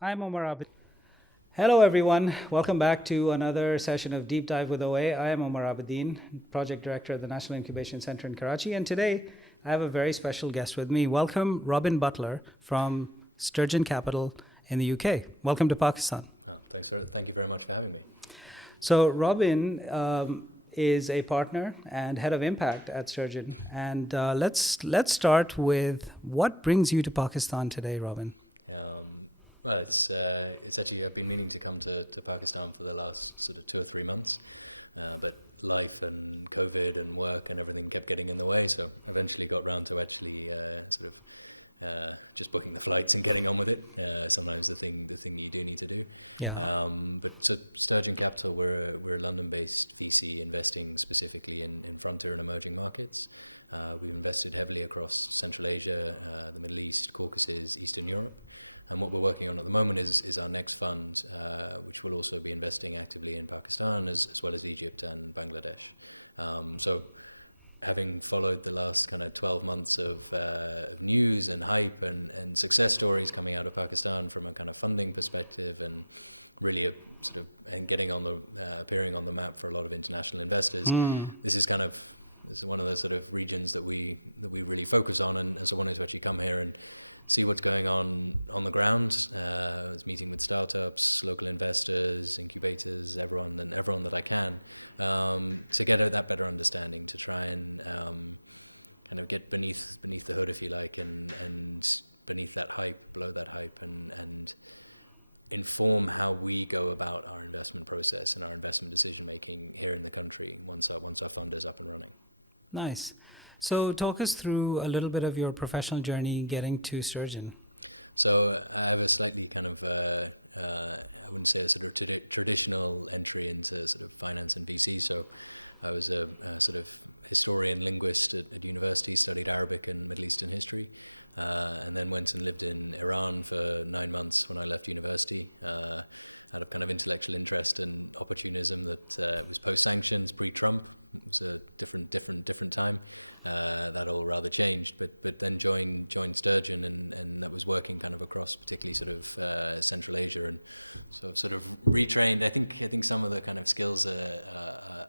I'm Omar Abedin. Hello, everyone. Welcome back to another session of Deep Dive with OA. I am Omar Abedin, Project Director at the National Incubation Center in Karachi. And today I have a very special guest with me. Welcome, Robin Butler from Sturgeon Capital in the UK. Welcome to Pakistan. Thank you very much for having me. So, Robin is a partner and head of impact at Sturgeon. And let's start with what brings you to Pakistan today, Robin? Well, it's actually I've been meaning to come to Pakistan for the last sort of 2 or 3 months, but life and COVID and work and everything kept getting in the way. So eventually got round to actually just booking the flights and getting on with it. Sometimes the thing you do need to do. Yeah. But so Sturgeon Capital, we're a London-based VC investing specifically in frontier and emerging markets. We've invested heavily across Central Asia, the Middle East, Caucasus, Eastern Europe. And what we're working on at the moment is our next fund, which will also be investing actively in Pakistan as well as Egypt and Bangladesh. So having followed the last kind of 12 months of news and hype and success stories coming out of Pakistan from a kind of funding perspective and really getting on the appearing on the map for a lot of international investors, this is one of the sort of regions that we really focus on, and so I wanted to actually come here and see what's going on the ground. I was meeting with startups, local investors, incubators, everyone that I can, to get that better understanding, to try and kind of get beneath the hood, if you like, and beneath that hype, below that hype, and inform how we go about our investment process and our investment decision making here in the country once our fund is up and running. Nice. So talk us through a little bit of your professional journey getting to Sturgeon. So I have a slightly kind of, I wouldn't say a sort of traditional entry into sort of finance and VC. So I was a sort of historian, linguist at university, studied Arabic and Middle Eastern history, and then went and lived in Iran for 9 months when I left university, out of kind of intellectual interest and opportunism that was post-sanctions, pre-Trump. It was a different time. That all rather changed, but then joined Sturgeon, and that was working kind of across particularly sort of Central Asia, and so sort of retrained. I think some of the kind of skills are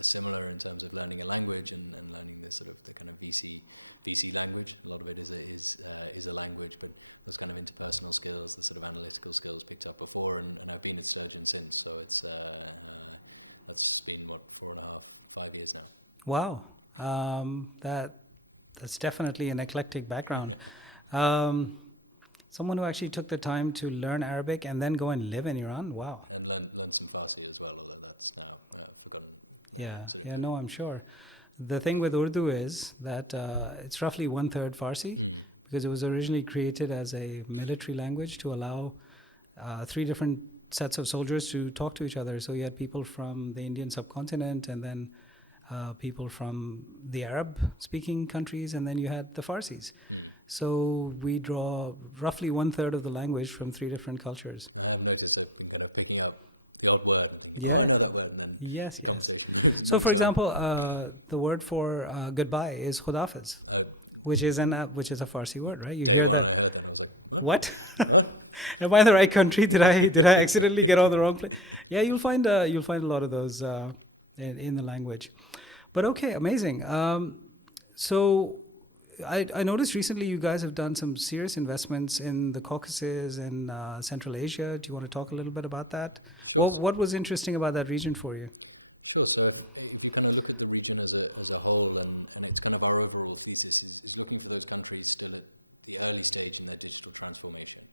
similar in terms of learning a language and learning the kind of VC language. A lot of it is a language, but those kind of interpersonal skills, the sort of analytical skills picked up before, and I've been at Sturgeon since. So it's that's been 4.5, 5 years now. Wow, that's definitely an eclectic background. Someone who actually took the time to learn Arabic and then go and live in Iran. Wow. And learn some Farsi as well, although that's now forgotten. No, I'm sure. The thing with Urdu is that it's roughly 1/3 Farsi, because it was originally created as a military language to allow 3 different sets of soldiers to talk to each other. So you had people from the Indian subcontinent, and then people from the Arab-speaking countries, and then you had the Farsis. So we draw roughly 1/3 of the language from 3 different cultures. I have noticed I've been kind of picking up the odd word and thinking, I know that word, and then the conversation moves. So, for example, the word for goodbye is Khudafiz, which is a Farsi word, right? Day one, I heard that, I was like, what? What? Am I the right country? Did I accidentally get on the wrong place? Yeah, you'll find a lot of those in the language. But okay, amazing. So I noticed recently you guys have done some serious investments in the Caucasus and Central Asia. Do you want to talk a little bit about that? Sure. What was interesting about that region for you? Sure. So if you kind of look at the region as a whole, and it's kind of our overall thesis is looking for those countries still at the early stage in their digital transformation.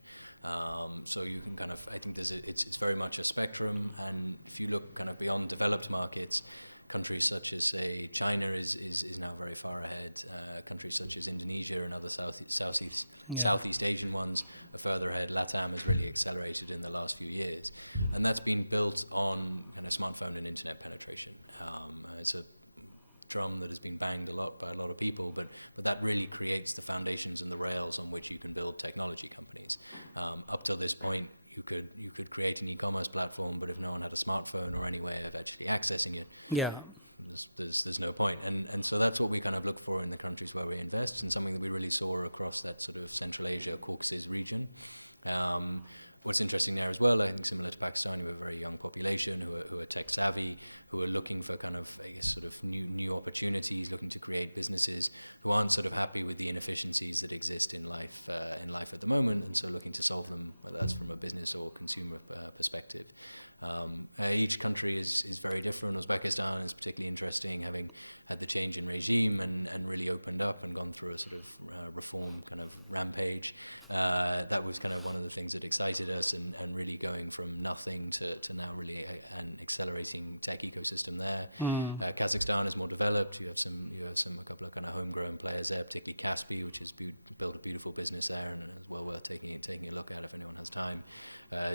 So you can kind of, I think it's very much a spectrum, and if you look kind of beyond developed markets, countries such as, say, China is now very far ahead. Countries such as Indonesia and other Southeast Asian ones are further ahead. LATAM has really accelerated in the last few years. And that's been built on kind of smartphone and internet penetration. It's a drum that has been banged a lot by a lot of people, but that really creates the foundations and the rails on which you can build technology companies. Up till this point, you could create an e-commerce platform, but if no one had a smartphone or any way of actually accessing it, there's no point. And so that's what we kind of look for in the countries where we invest, and something that we really saw across that sort of Central Asia, Caucasus region. what's interesting there as well, I think similar to Pakistan, you have a very young population who are tech savvy, who are looking for kind of, I guess, sort of new opportunities, looking to create businesses, who aren't sort of happy with the inefficiencies that exist in life at the moment, and so looking to solve them, whether that's from a business or consumer perspective. Each country is very different. Uzbekistan is particularly interesting, having had the change in regime and really opened up and gone through a sort of reform kind of rampage. That was kind of one of the things that excited us, and really going from nothing to now really an accelerating tech ecosystem there. Kazakhstan is more developed. You have a couple of kind of homegrown players there, particularly Kaspi, which has built a beautiful business there, and is well worth taking a look at if anyone has time.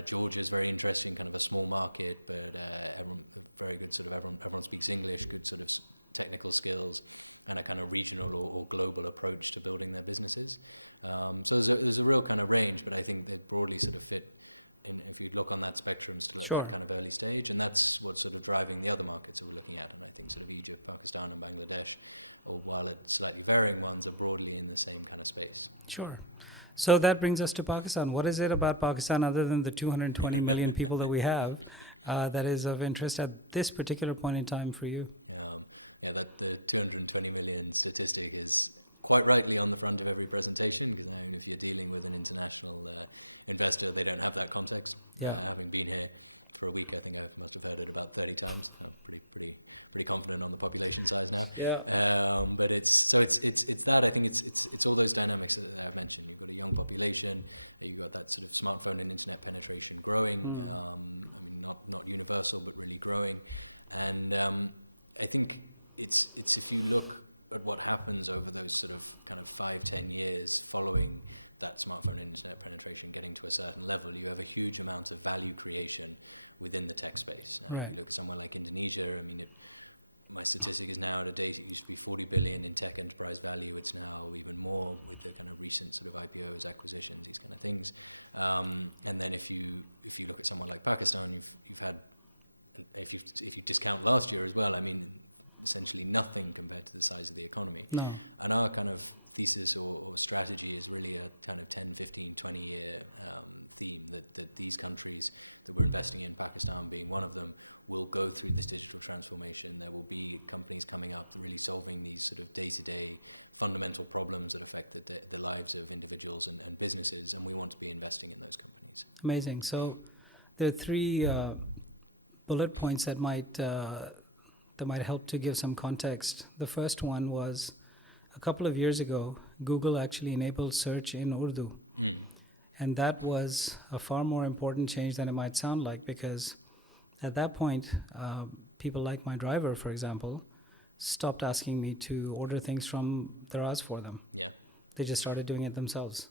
Georgia is very interesting, kind of a small market, but everyone, very good sort of everyone speaks English, good sort of technical skills, and a kind of regional or global approach to building their businesses. So there's a real kind of range, but I think they broadly sort of fit in, if you look on that spectrum, still at that kind of early stage, and that's what's sort of driving the other markets that we're looking at. And I think sort of Egypt, Pakistan, and Bangladesh, or while at slightly varying ones, are broadly in the same kind of space. Sure. So that brings us to Pakistan. What is it about Pakistan, other than the 220 million people that we have, that is of interest at this particular point in time for you? That the 220 million statistic is quite rightly on the front of every presentation, because now if you're dealing with an international investor, they don't have that context. Having been here for a week, I think I must have heard it about 30 times. I'm pretty confident on the population size now. But it's that. I think it's all those dynamics that I've mentioned. You've got a young population. You've got that sort of smartphone and internet penetration growing. I mean, not universal, but really growing. And I think it's if you look at what happens over those sort of kind of 5-10 years following that smartphone and internet penetration getting to a certain level, you have a huge amount of value creation within the tech space. If you look at somewhere like Indonesia, I mean, my statistic is now at a date, it used to be 40 billion in tech enterprise value. It's now even more with the kind of recent sort of IPOs, acquisitions, these kind of things. And then if you look at someone like Pakistan, you've had, if you discount last year as well, I mean, essentially nothing compared to the size of the economy. No. And our kind of thesis or strategy is really a kind of 10, 15, 20 year theme that these countries that we're investing in, Pakistan being one of them, will go through this digital transformation. There will be companies coming up really solving these sort of day-to-day fundamental problems that affect the lives of individuals and businesses, and we want to be investing in those companies. Amazing. So there are three bullet points that might help to give some context. The first one was, a couple of years ago, Google actually enabled search in Urdu. And that was a far more important change than it might sound like, because at that point, people like my driver, for example, stopped asking me to order things from Daraz for them. They just started doing it themselves,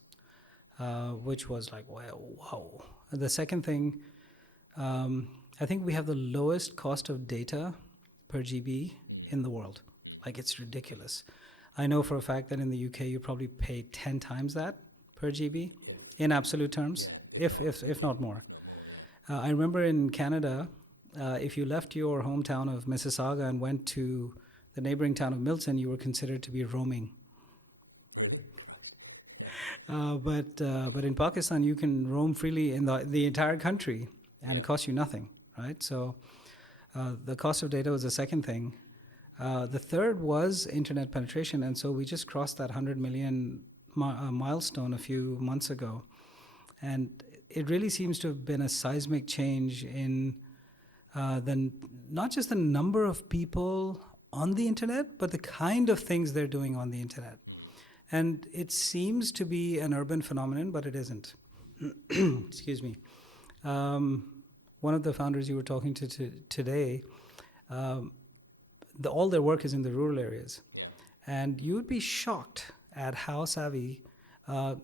which was like, wow. The second thing, I think we have the lowest cost of data per GB in the world. Like, it's ridiculous. I know for a fact that in the UK you probably pay 10 times that per GB in absolute terms. If not more. If not more, I remember in Canada, if you left your hometown of Mississauga and went to the neighboring town of Milton, you were considered to be roaming. Really? Christ. But in Pakistan, you can roam freely in the entire country, and it costs you nothing, right? So the cost of data was the second thing. The third was internet penetration, and so we just crossed that 100 million milestone a few months ago. And it really seems to have been a seismic change in not just the number of people on the internet, but the kind of things they're doing on the internet. And it seems to be an urban phenomenon, but it isn't. Excuse me. One of the founders you were talking to today, all their work is in the rural areas. And you would be shocked at how savvy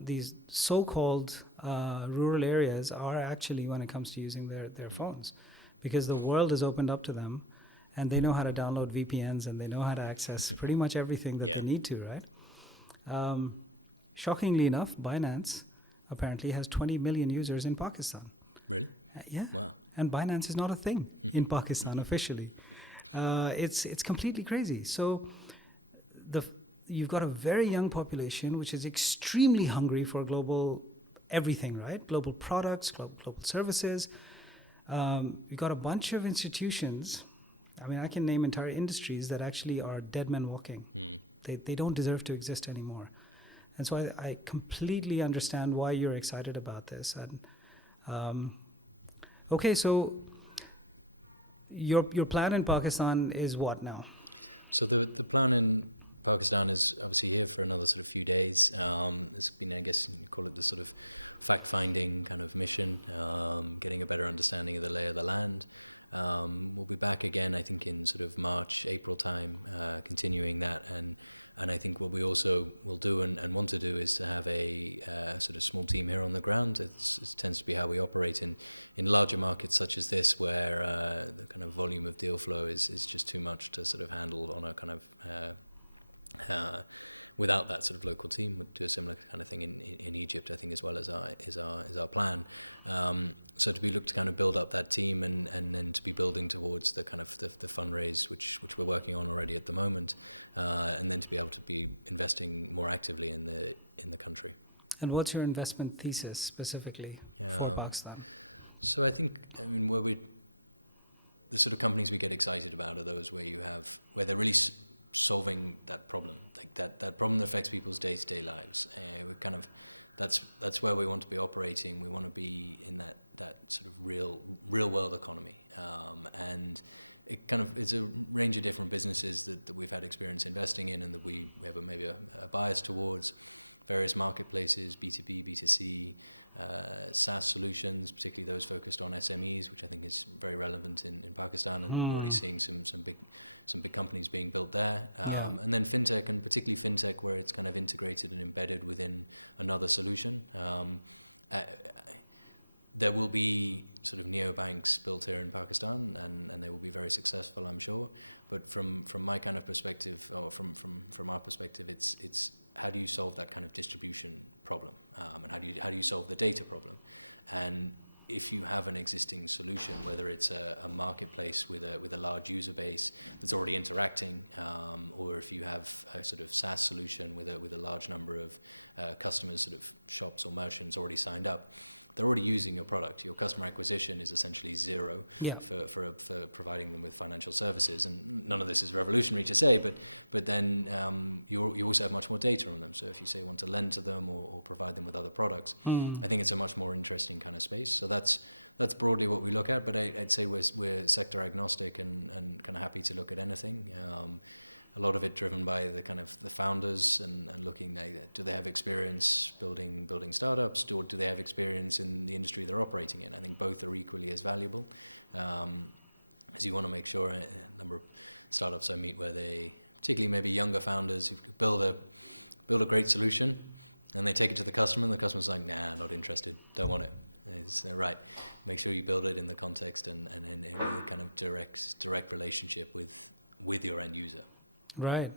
these so-called rural areas are actually when it comes to using their phones, because the world is opened up to them, and they know how to download VPNs, and they know how to access pretty much everything that they need to, right? Shockingly enough, Binance apparently has 20 million users in Pakistan. Really? Wow. And Binance is not a thing in Pakistan officially. It's completely crazy. So you've got a very young population which is extremely hungry for global everything, right? Global products, global services. We've got a bunch of institutions. I mean, I can name entire industries that actually are dead men walking. They don't deserve to exist anymore. And so I completely understand why you're excited about this. And okay, so your plan in Pakistan is what now? So the plan in Pakistan is obviously here for another sort of few days. It's been, I guess you call it the sort of fact-finding kind of mission, getting a better understanding of the lay of the land. We'll be back again, I think, in sort of March, April time, continuing that. And I think what we also will do and want to do is to have a sort of small team here on the ground. It tends to be how we operate in larger markets such as this, where the kind of volume of deal flow is just too much to sort of handle on a kind of without that sort of local team. We'll do a similar kind of thing in Egypt, I think, as well as our plan. So to be looked to kind of build up that team and then to be building towards the kind of the fundraise which we're working on already at the moment, and then to be able to be investing more actively in the country. And what's your investment thesis specifically for Pakistan? So I think, I mean, the sort of companies we get excited about are those where they're really solving that problem, like that problem that affects people's day-to-day lives. We're kind of that's where we want to be operating. We want to be in that sort of real world economy, and it's a range of different businesses that we've had experience investing in, and that we have maybe a bias towards. Various marketplaces, B2B, B2C, SaaS solutions, particularly those focused on SMEs, which I think is very relevant in Pakistan, and we're already seeing some big companies being built there. And then fintech, and particularly fintech where it's kind of integrated and embedded within another solution. There will be sort of neobanks built here in Pakistan, and they will be very successful, I'm sure. But from my kind of perspective, or from our perspective, it's how do you solve that kind of distribution problem, and how do you solve the data problem? And if you have an existing solution, whether it's a marketplace with a large user base that's already interacting, or if you have a sort of SaaS solution with a large number of customers, sort of shops or merchants already signed up, they're already using your product. Your customer acquisition is essentially zero for providing them with financial services. And none of this is revolutionary to say, but then you also have much more data on them. So if you say you want to lend to them or provide them with other products, I think it's a much more interesting kind of space. So that's broadly what we look at. But I'd say we're sector agnostic and kind of happy to look at anything. A lot of it driven by the kind of the founders and looking at, do they have experience building startups, or do they have experience in the industry they're operating in? I think both are equally as valuable, as you want to make sure. A number of startups I meet where they, particularly maybe younger founders, who build a great solution and they take it to the customer, and the customer's like, nah, not interested, don't want it. It's right. Make sure you build it in the context and in a kind of direct relationship with your end user. Right.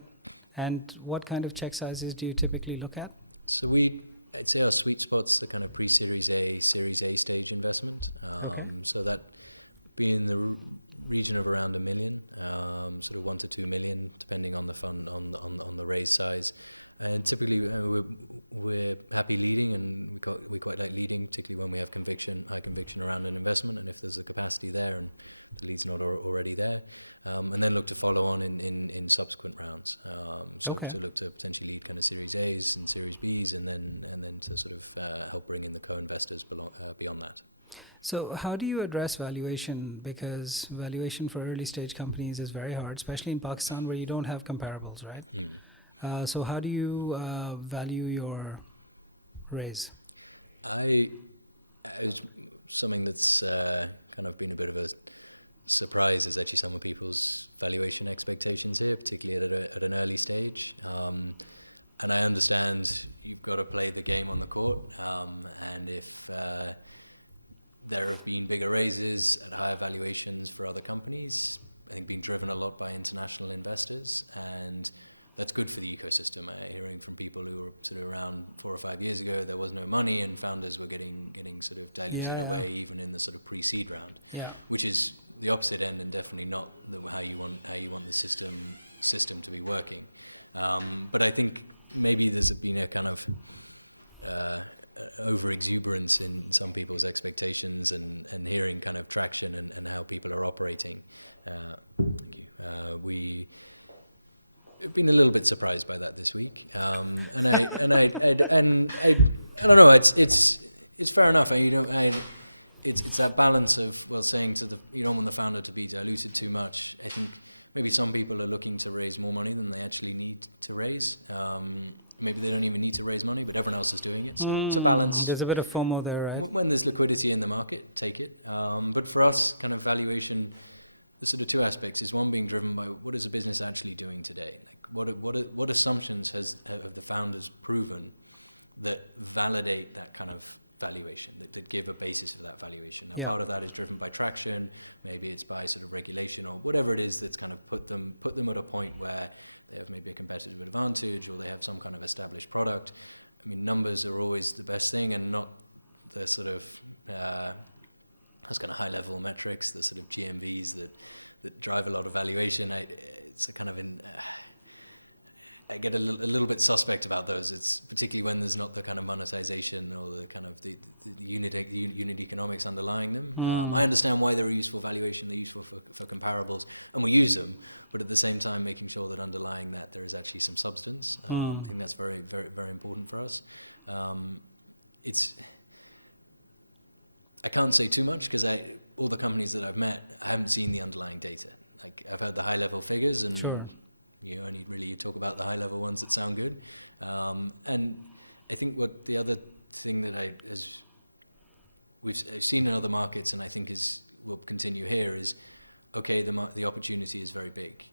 And what kind of check sizes do you typically look at? So I'd say our sweet spot's the kind of pre-Series A, Series A stage investment. So that be in the region of around $1 million, sort of $1 to $2 million, depending on the fund, on the raise size. And typically we're happy leading, and we quite like leading, particularly when we have high conviction around an investment, and if there's a capacity there and the lead's not already there, and then look to follow on in subsequent rounds. To look to potentially lead kind of Series A's and Series B's, and then to sort of help bring in the co-investors beyond that. So how do you address valuation? Because valuation for early stage companies is very hard, especially in Pakistan where you don't have comparables, right? So how do you value your raise? It's something that's kind of been a bit of a surprise is actually some of people's valuation expectations here, particularly at an early stage. And I understand you've got to play the game on the court, and if there have been bigger raises at higher valuations for other companies, I think being driven a lot by international investors, and that's good for the ecosystem. Hearing from people who were sort of around 4 or 5 years ago, there was no money, and founders were getting sort of diluted away even in the sort of pre-seed round, which is the opposite end and definitely not how you want the system to be working. But I think maybe there's been a kind of over exuberance in some people's expectations and hearing kind of traction and how people are operating. Thank you. We have been a little bit surprised by that this week, and I don't know. It's fair enough. It's that balance of saying you don't want the founder to be diluted too much. I think maybe some people are looking to raise more money than they actually need to raise. Maybe they don't even need to raise money, but everyone else is doing it. So it's a balance. There's a bit of FOMO there, right? When there's liquidity in the market, take it. But for us, kind of valuation, there's sort of two aspects. Is one being driven by what is the business actually doing today? Like what assumptions have the founders proven that validate that kind of valuation, that give a basis for that valuation. Now, part of that is driven by traction, maybe it's by sort of regulation or whatever it is that's kind of put them at a point where they have maybe a competitive advantage or they have some kind of established product. I mean, numbers are always the best thing and not the sort of those kind of high-level metrics, the sort of GMVs that drive a lot of valuation. It's a kind of I get a little bit suspect about those. It's particularly when there's not the kind of monetization or the kind of the unit economics underlying them. I understand why they're a useful valuation. They're useful for comparables, and we use them. But at the same time, making sure that underlying that there is actually some substance. I think that's very, very, very important for us. I can't say too much because all the companies that I've met, I haven't seen the underlying data. Like I've heard the high-level figures and. Sure. You talk about the high-level ones that sound good, and I think what the other thing that I've seen in other markets, and I think will continue here is, okay, the opportunity is very big,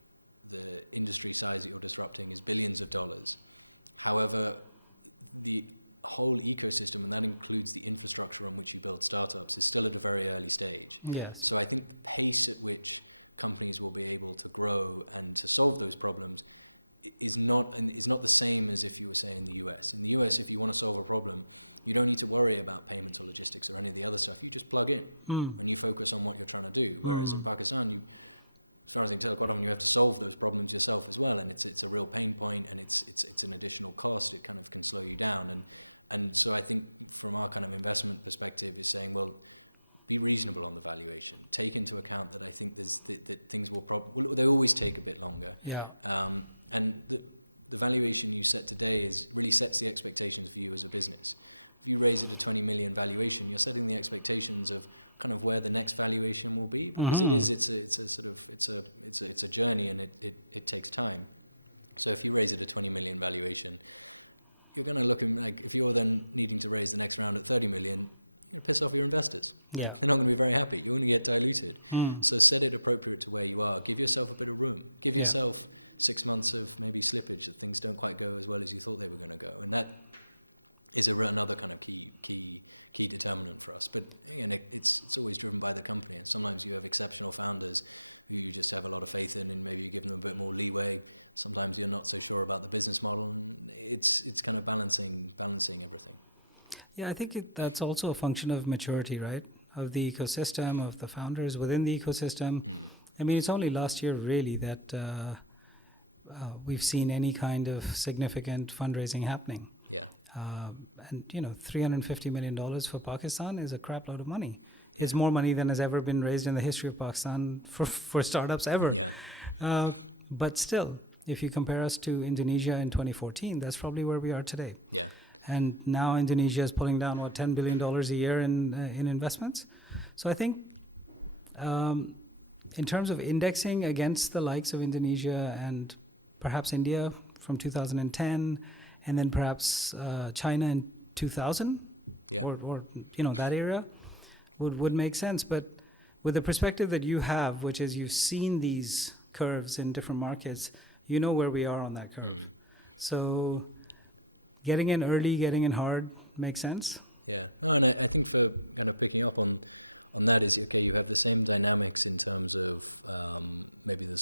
the industry size that you're disrupting is billions of dollars. However, the whole ecosystem, and that includes the infrastructure on which you build startups, is still at a very early stage. Yes. So I think the pace at which companies will be able to grow and to solve those problems is not the same as if you were, say, in the US. In the US, if you want to solve a problem, you don't need to worry about payments or logistics or any of the other stuff. You just plug in and you focus on what you're trying to do. Whereas in Pakistan, as far as I can tell, quite often you have to solve those problems yourself as well, and it's a real pain point, and it's an additional cost. It kind of can slow you down, and so I think from our kind of investment perspective is saying, well, be reasonable on the valuation. Take into account that I think that things will they always take a bit longer. Yeah. And the valuation you set today really sets the expectations for you as a business. If you raise it a 20 million valuation, you're setting the expectations of kind of where the next valuation will be, because it's a journey and it takes time. So if you raise it a 20 million valuation, you're going to look like if you're then needing to raise the next round at 30 million. You're going to piss off your investors. Yeah. They're not going to be very happy. You're going to get diluted. So set it appropriate to where you are. Give yourself a bit of room. Give yourself 6 months of maybe slippage that things don't quite go as well as you thought they were going to go. And that is another kind of key determinant for us. But again, it's always driven by the company. And sometimes you have exceptional founders who you just have a lot of faith in, and maybe you give them a bit more leeway. Sometimes you're not so sure about the business model, and it's kind of balancing everything. Yeah, I think that's also a function of maturity, right? Of the ecosystem, of the founders within the ecosystem. I mean, it's only last year really that we've seen any kind of significant fundraising happening. Yeah. And $350 million for Pakistan is a crap load of money. Yeah. It's more money than has ever been raised in the history of Pakistan for startups ever. Yeah. But still, if you compare us to Indonesia in 2014, that's probably where we are today. Yeah. And now Indonesia is pulling down, $10 billion a year in investments. So I think in terms of indexing against the likes of Indonesia and perhaps India from 2010, and then perhaps China in 2000, or that era, would make sense. But with the perspective that you have, which is you've seen these curves in different markets, you know where we are on that curve. So getting in early, getting in hard makes sense. Yeah. No, and I think for kind of picking up on that is, okay, you have the same dynamics in terms of maybe the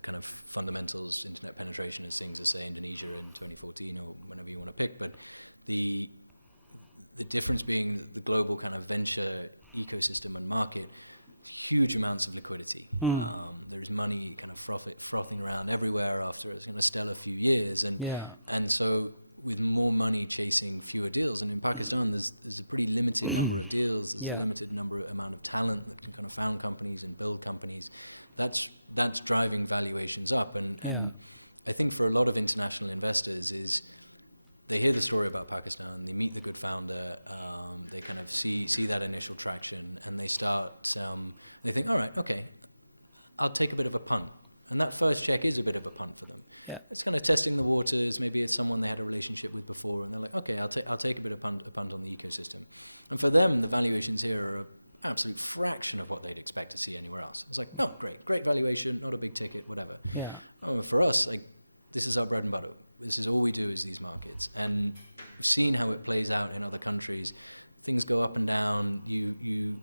kind of fundamentals, internet penetration as things as, say, Indonesia in 2014 or whenever you want to pick, but the difference being the global kind of venture ecosystem and market, huge amounts of liquidity. There's money kind of frothing around everywhere after it's going to stellar few years, and so with more money chasing fewer deals. And in Pakistan, there's a pretty limited number of deals. There's a limited amount of talent that can kind of found companies and build companies. That's driving valuations up. And I think for a lot of international investors is they hear the story about Pakistan, they meet the good founder, they kind of see that initial traction, and they start, they think, all right, okay, I'll take a bit of a punt. And that first check is a bit of a punt for them. Yeah. It's kind of testing the waters. Maybe it's someone they had a relationship with before, and they're like, okay, I'll take a bit of punt on the ecosystem. And for them, the valuations here are an absolute fraction of what they'd expect to see anywhere else. It's like, oh, great valuation, not a big ticket, whatever. Yeah. For us, like, this is our bread and butter. This is all we do is these markets. And we've seen how it plays out in other countries. Things go up and down. You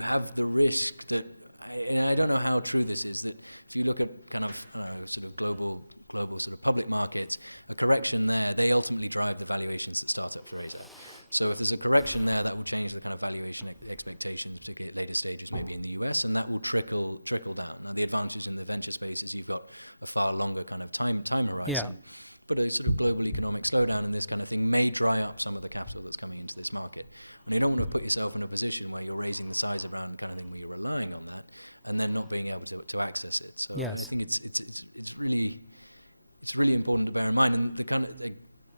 have the risk that, and I don't know how true this is, that if you look at kind of, I don't know, sort of global sort of public markets, a correction there, they ultimately drive the valuations that startups raise at. So if there's a correction there, that will change the kind of valuation expectations, particularly at later stages, maybe in the US, and that will trickle down. Now, the advantage in the venture space is you've got a far longer kind of time horizon. Yeah. But a sort of global economic slowdown and this kind of thing may dry up some of the capital that's coming into this market. And you don't want to put yourself in a position where you're raising the size of round kind of thing where you're relying on that and then not being able to access it. So yes. I think it's really important to bear in mind. And the kind of,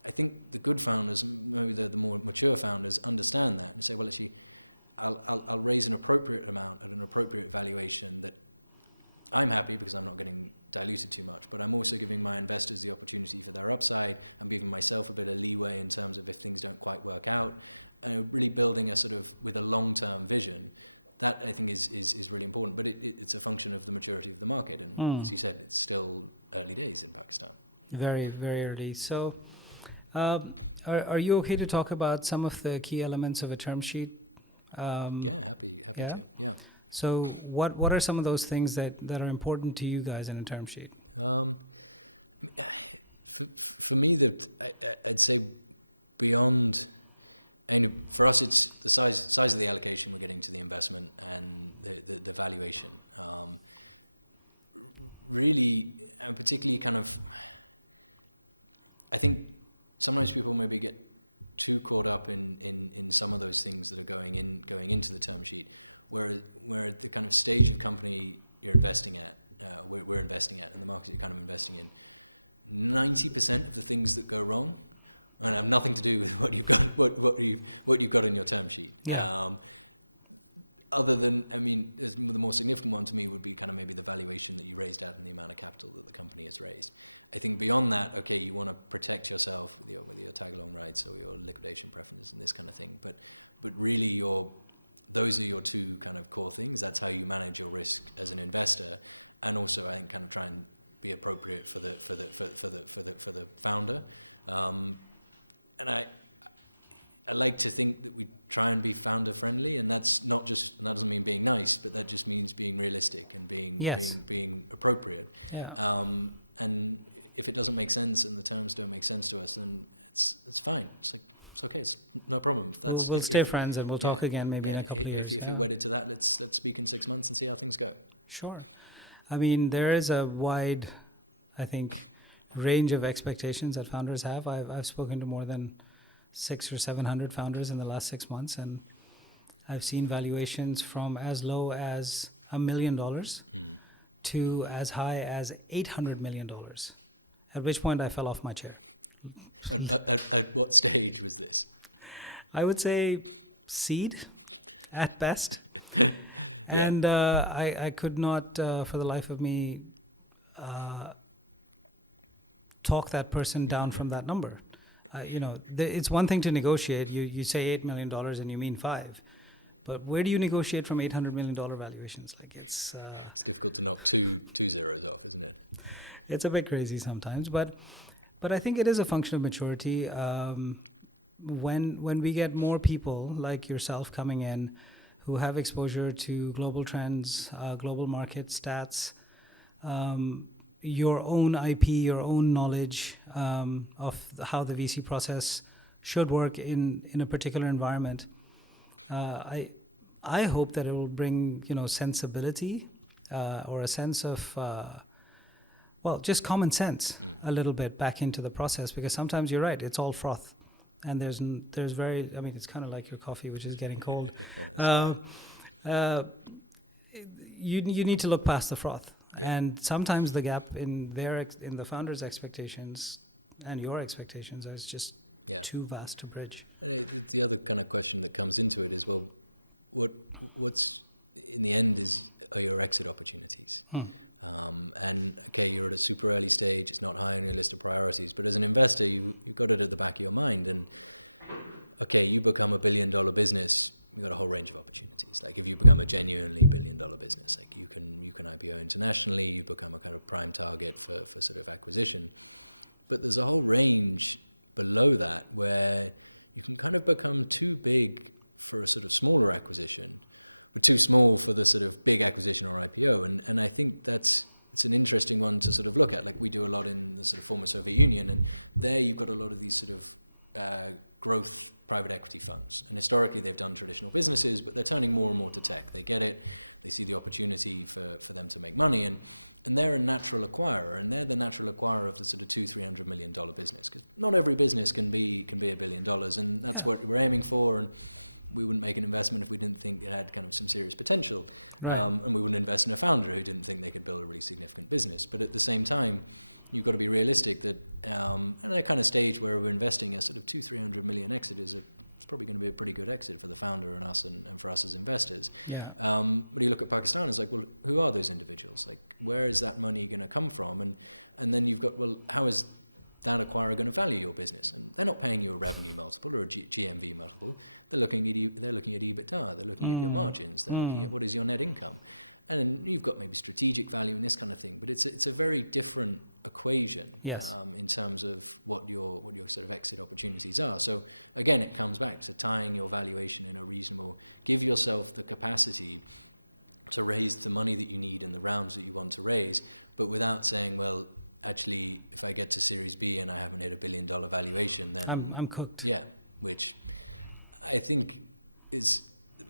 I think the good founders, maybe the more mature founders, understand that and say, well, actually, I'll raise an appropriate amount at an appropriate valuation that I'm happy because I'm not getting diluted too much, but I'm also giving my investors the opportunity for their upside. I'm giving myself a bit of leeway in terms of if things don't quite work out, really building a sort of with a long-term vision. That I think is really important, but it's a function of the maturity of the market. And as you said, it's still early days in Pakistan. Very, very early. So are you okay to talk about some of the key elements of a term sheet? Happy to. Yeah. So what are some of those things that are important to you guys in a term sheet? For me, I'd say beyond, and for us, it's the size of the allocation we're getting to the investment and the valuation. Really, and particularly kind of, I think sometimes people maybe get too caught up in some of those things that are going into the term sheet. Where the kind of stage of company you're investing at, we're investing at, and the market you're kind of investing in, 90% of the things that go wrong and have nothing to do with what you've got, what you've got in your term sheet. Yeah. Other than, I mean, the more significant one to me would be kind of maybe the valuation that you raised at and the amount of capital that the company has raised. I think beyond that, okay, you want to protect yourself with your tag-along rights or your liquidation preferences and this kind of thing, but really those are your two kind of core things. That's how you manage your risk as an investor, and also I think kind of try and be appropriate for the founder. And I like to think that we try and be founder friendly, and that's not just, and that doesn't mean being nice, but that just means being realistic and being appropriate. Yeah. And if it doesn't make sense and the terms don't make sense to us, then it's fine. It's like, it's okay. It's no problem. We'll stay friends and we'll talk again maybe in a couple of years. If you're wedded to that, let's speak in 6 months and see how things go. Sure. I mean, there is a wide, I think, range of expectations that founders have. I've spoken to more than 600 or 700 founders in the last 6 months, and I've seen valuations from as low as $1 million to as high as $800 million. At which point I fell off my chair. At what stage was this? I would say seed at best. And I could not, for the life of me, talk that person down from that number. It's one thing to negotiate. You say $8 million and you mean 5. But where do you negotiate from $800 million valuations? Like it's difficult to knock two zeros off, isn't it? It's a bit crazy sometimes, but I think it is a function of maturity. When we get more people like yourself coming in who have exposure to global trends, global market stats, your own IP, your own knowledge of how the VC process should work in a particular environment, I hope that it will bring sensibility or a sense of just common sense a little bit back into the process, because sometimes you're right, it's all froth. And there's very, I mean, it's kind of like your coffee, which is getting cold. You need to look past the froth. Yeah. And sometimes the gap in the founders' expectations and your expectations is just too vast to bridge. And the other kind of question that comes into it is, well, what's in the end are your exit opportunities? And okay, you're at a super early stage, it's not high on your list of priorities, but as an investor, you've got it at the back of your mind. And okay, you become $1 billion business, you've got a whole range of opportunities. Like if you become a genuinely $1 billion business, like you can IPO internationally, you become a kind of prime target for sort of acquisition. But there's a whole range below that where you can kind of become too big for a sort of smaller acquisition, but too small for the sort of big acquisition or IPO. And I think it's an interesting one to sort of look at. Like we do a lot in the sort of former Soviet Union, and there you've got a lot of these sort of growth private equity funds. And historically they've done traditional businesses, but they're turning more and more to tech. They get it, they see the opportunity for them to make money, and they're a natural acquirer, and they're the natural acquirer of the sort of $200-300 million business, because not every business can be $1 billion, and that's what we're aiming for. And we wouldn't make an investment if we didn't think it had kind of some serious potential, and we wouldn't invest in a founder who didn't think they could build a really significant business. But at the same time, you've got to be realistic that at a kind of stage where we're investing a sort of $200-300 million exit it's probably going to be a pretty good exit for the founder and us and for us as investors. But you look at Pakistan, it's like, well, who are those individuals? Like, where is that money going to come from? And then you've got, well, how is that acquirer going to value your business? And they're not paying you a revenue multiple or a GMV multiple. They're looking at EBITDA. They're looking at your margins. They're looking at what is your net income. And then you've got maybe strategic value and this kind of thing, but it's a very different equation in terms of what your sort of exit opportunities are. So again, it comes back to tying your valuation in a reasonable. Give yourself the capacity to raise the money that you need in the rounds that you want to raise, but without saying, well, actually, if I get to Series B and I haven't hit $1 billion valuation, then I'm cooked. Yeah, which I think is.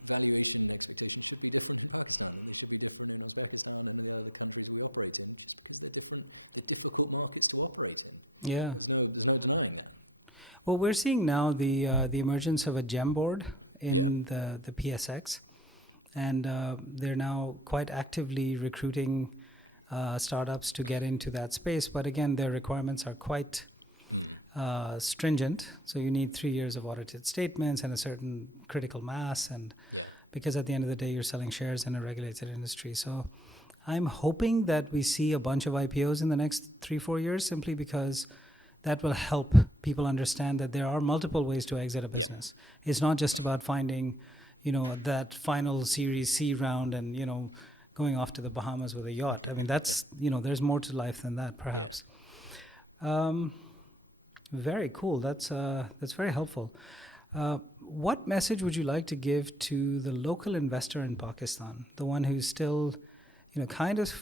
Valuation expectations should be different in Pakistan, and they should be different in Uzbekistan and the other countries we operate in, just because they're different. They're difficult markets to operate in. Yeah, there's no denying that. Well, we're seeing now the emergence of a gem board in the PSX, and they're now quite actively recruiting startups to get into that space. But again, their requirements are quite stringent. So you need 3 years of audited statements and a certain critical mass, and because at the end of the day you're selling shares in a regulated industry. So I'm hoping that we see a bunch of IPOs in the next 3-4 years, simply because that will help people understand that there are multiple ways to exit a business. It's not just about finding, that final Series C round and, going off to the Bahamas with a yacht. I mean, that's, there's more to life than that, perhaps. Very cool. That's very helpful. What message would you like to give to the local investor in Pakistan, the one who's still, kind of,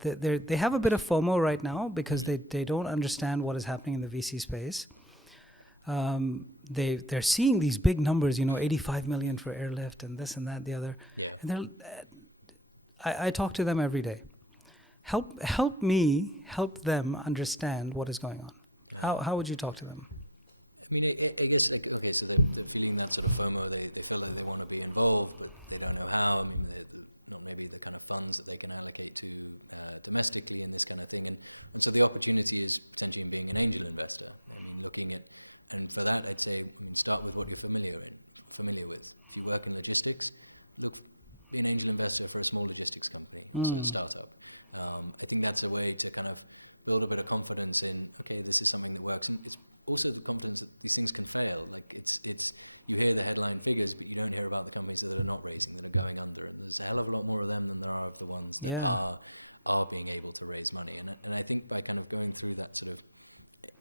they have a bit of FOMO right now because they don't understand what is happening in the VC space. They're seeing these big numbers, 85 million for airlift and this and that, the other. Yeah. And I talk to them every day. Help me help them understand what is going on. How would you talk to them? I mean, I guess, so they're feeling that sort of FOMO. They feel like they want to be involved, but they don't know how. I mean, not maybe the kind of funds that they can allocate to domestically and this kind of thing. And so the opportunity is potentially in being an angel investor. I mean, looking at, and for that, I'd say, start with what you're familiar with. If you work in logistics, be an angel investor for a small logistics company, also a startup. I think that's a way to kind of build a bit of confidence in, okay, this is something that works. And it's also the confidence that these things can fail. Like it's you hear the headline figures, but you don't hear about the companies that are not raising, that are going under. And there's a hell of a lot more of them than there are of the ones that are being able to raise money. And I think by kind of going through that sort of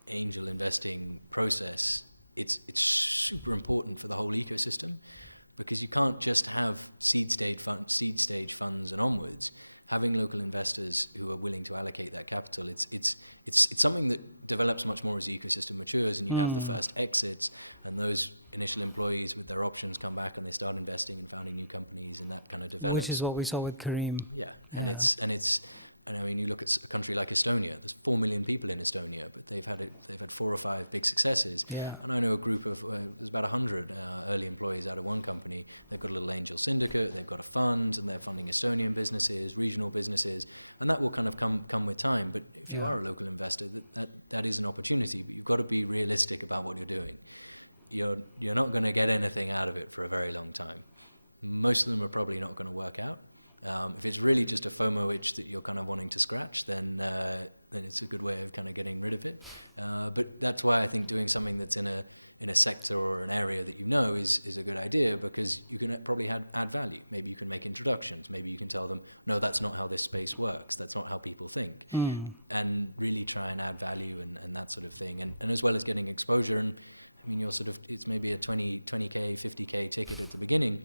angel investing process, it's super important for the whole ecosystem, because you can't just have seed stage funds and onwards. Having local investors who are willing to allocate that capital, it's something that develops much more as the ecosystem matures, and you have the first exits, and those initial employees with their options come back and they start investing and founding new companies, and that kind of develops. Which is what we saw with Kareem. Yeah, and And I mean, you look at a country like Estonia. There's 4 million people in Estonia, but they've had 4 or 5 big successes. Yeah. And I know a group of there's about 100 early employees out of one company. They've got a little angel syndicate. They've got a fund, and they're funding Estonian businesses, regional businesses, and that will kind of come with time. But if you are a local investor, that is an opportunity. But you've got to be realistic about what you're doing. You're not going to get anything out of it for a very long time. Most of them are probably not going to work out. If it's really just a FOMO itch that you're kind of wanting to scratch, then it's a good way of kind of getting rid of it. But that's why I think doing something that's in a sector or an area that you know is a good idea, because you can probably add value. Maybe you can make introductions. Maybe you can tell them, no, that's not how this space works. That's not how people think. And really try and add value and that sort of thing. And as well as getting exposure. And I mean, it's maybe a 20K, 50K ticket at the beginning.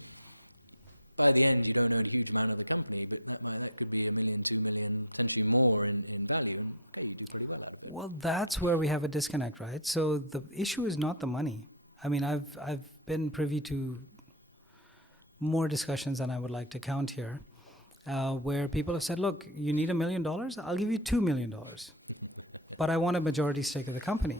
By the end, you don't own a huge amount of the company, but that could be $1 million, $2 million, potentially more in value, and okay, you do pretty well out of it. Well, that's where we have a disconnect, right? So the issue is not the money. I mean, I've been privy to more discussions than I would like to count here, where people have said, look, you need $1 million? I'll give you $2 million, but I want a majority stake of the company.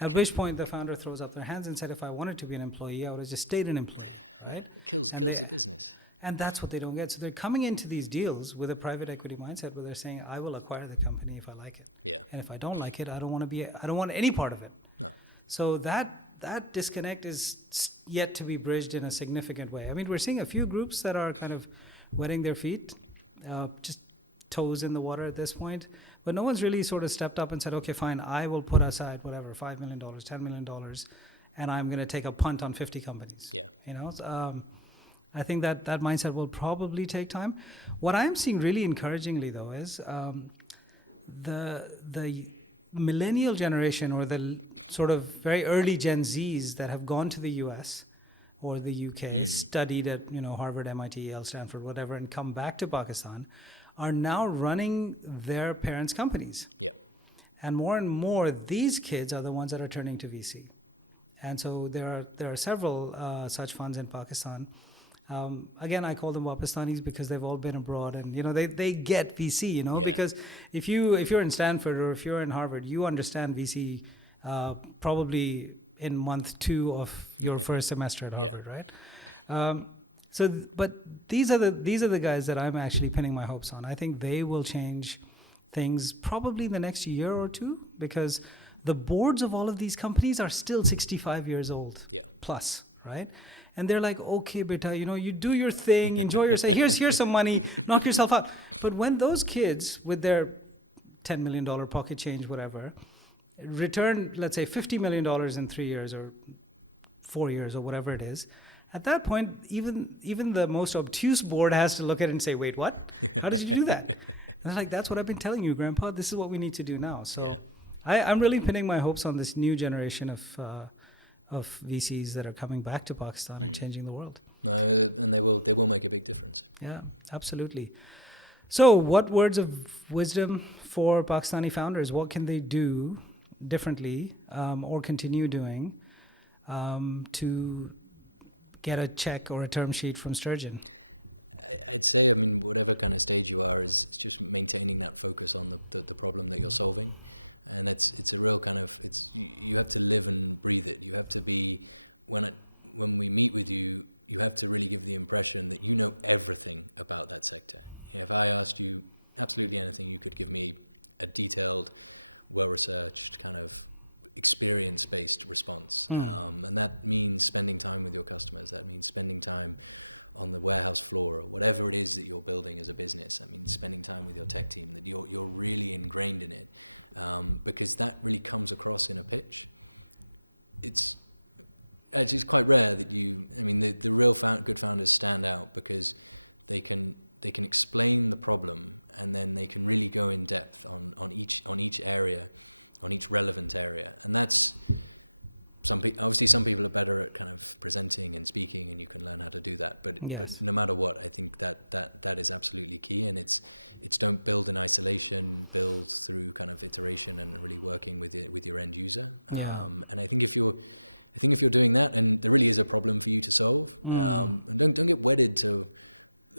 At which point the founder throws up their hands and said, if I wanted to be an employee, I would have just stayed an employee, right? It kills the business. And that's what they don't get. So they're coming into these deals with a private equity mindset where they're saying, I will acquire the company if I like it. Yeah. And if I don't like it, I don't want any part of it. No. So that disconnect is yet to be bridged in a significant way. I mean, we're seeing a few groups that are kind of wetting their feet, just toes in the water at this point. But no one's really sort of stepped up and said, okay, fine, I will put aside whatever, $5 million, $10 million, and I'm going to take a punt on 50 companies. Yeah. I think that mindset will probably take time. What I'm seeing really encouragingly, though, is the millennial generation, or the sort of very early Gen Zs that have gone to the US or the UK, studied at Harvard, MIT, Yale, Stanford, whatever, and come back to Pakistan, are now running their parents' companies. Yep. And more, these kids are the ones that are turning to VC. And so there are several such funds in Pakistan. Again, I call them Pakistanis because they've all been abroad, and they get VC, because if you're in Stanford or if you're in Harvard, you understand VC probably in month 2 of your first semester at Harvard, right? But these are the guys that I'm actually pinning my hopes on. I think they will change things probably in the next year or 2, because the boards of all of these companies are still 65 years old plus, right? And they're like, okay, beta, you do your thing, enjoy yourself. Here's some money, knock yourself out. But when those kids with their $10 million pocket change, whatever, return, let's say, $50 million in 3 years or 4 years or whatever it is, at that point, even the most obtuse board has to look at it and say, wait, what? How did you do that? And they're like, that's what I've been telling you, Grandpa. This is what we need to do now. So I'm really pinning my hopes on this new generation of VCs that are coming back to Pakistan and changing the world. No, and they will make a big difference. Yeah, absolutely. So what words of wisdom for Pakistani founders? What can they do differently or continue doing to get a check or a term sheet from Sturgeon? I'd say, whatever kind of stage you are, is just maintaining that focus on the problem that you're solving. And it's a real kind of, you have to live and breathe it. You have to be, when we meet with you, you have to really give the impression that you know everything about that sector. If I asked you absolutely anything, you could give me a detailed, well-researched, kind of experience-based response. And that means spending time with your customers. That means spending time on the warehouse floor, or whatever it is that you're building as a business. Spending time with your tech team, that you're really ingrained in it, because that really comes across in a pitch. It's quite rare that the real good founders stand out because they can explain the problem, and then they can really go in depth on each area, on each relevant area. And that's obviously some people are better at kind of presenting and speaking, and you can learn how to do that. But no matter what, I think that is absolutely key. And it's don't build in isolation, build through kind of iteration and really working with your end user. And I think if you're doing that, and there really is a problem for you to solve, and don't get wedded to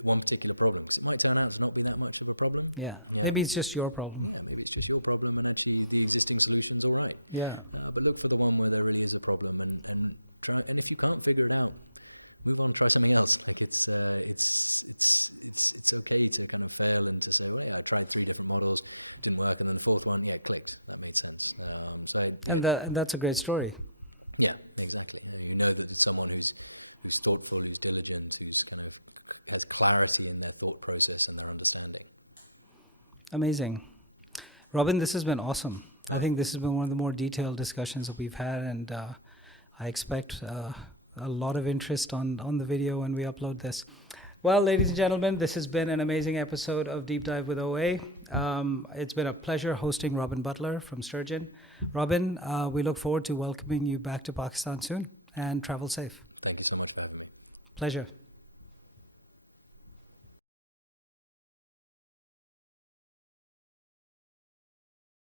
one particular problem, because it might turn out to not be that much of a problem. Yeah. Yeah. Maybe it's just your problem. Yeah, maybe it's just your problem, and actually the existing solution's all right. Yeah. But look for the one where there really is a problem, and try. And if you can't figure it out, move on, try something else. Like it's okay to kind of fail and to say, well, yeah, I tried 3 different models, didn't work, and then the 4th one, yeah, it clicked. That made sense. And that's a great story. Yeah, exactly. You know that it's someone who's thoughtful, who's diligent, who's kind of has clarity in their thought process and their understanding. Amazing. Robin, this has been awesome. Oh. I think this has been one of the more detailed discussions that we've had, and I expect a lot of interest on the video when we upload this. Well, ladies and gentlemen, this has been an amazing episode of Deep Dive with OA. It's been a pleasure hosting Robin Butler from Sturgeon. Robin, we look forward to welcoming you back to Pakistan soon, and travel safe. Thank you so much for having me. Pleasure.